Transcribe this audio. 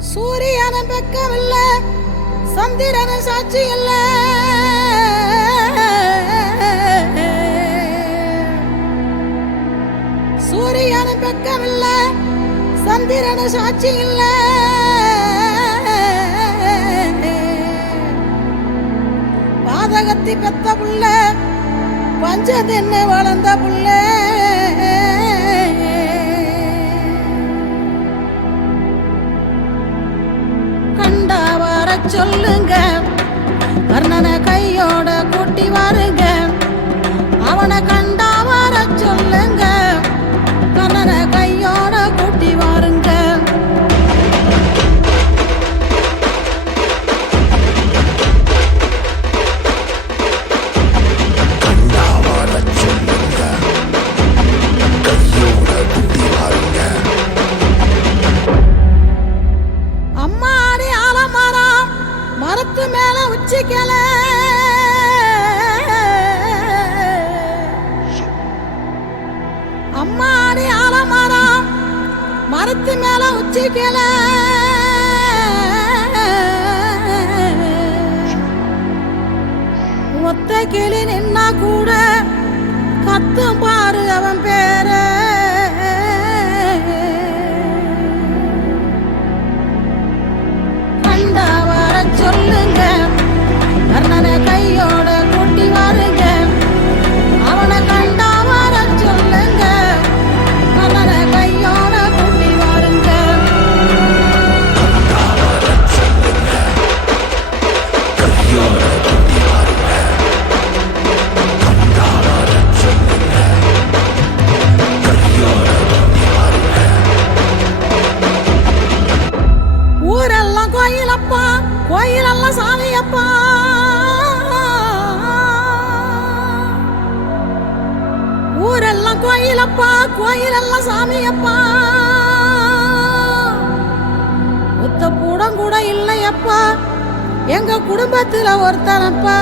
சூரியன பக்கம் இல்ல சந்திரன சாட்சி இல்ல சூரியன பக்கம் இல்ல சந்திரன சாட்சி இல்ல பாதகத்தி பெத்த புள்ள பஞ்சது வளர்ந்த புள்ள. சொல்லுங்க. கர்ணனை கையோட கூட்டி வாருங்க. அவனை மரத்து மேல உச்சிக்கல ஒத்த கிளி நின்னா கூட கத்தும் பாரு அவன் பேரை. சாமி அப்பா. ஊரெல்லாம் கோயிலப்பா கோயிலெல்லாம் சாமியப்பா ஒத்த கூடம் கூட இல்லையப்பா எங்க குடும்பத்துல ஒருத்தனப்பா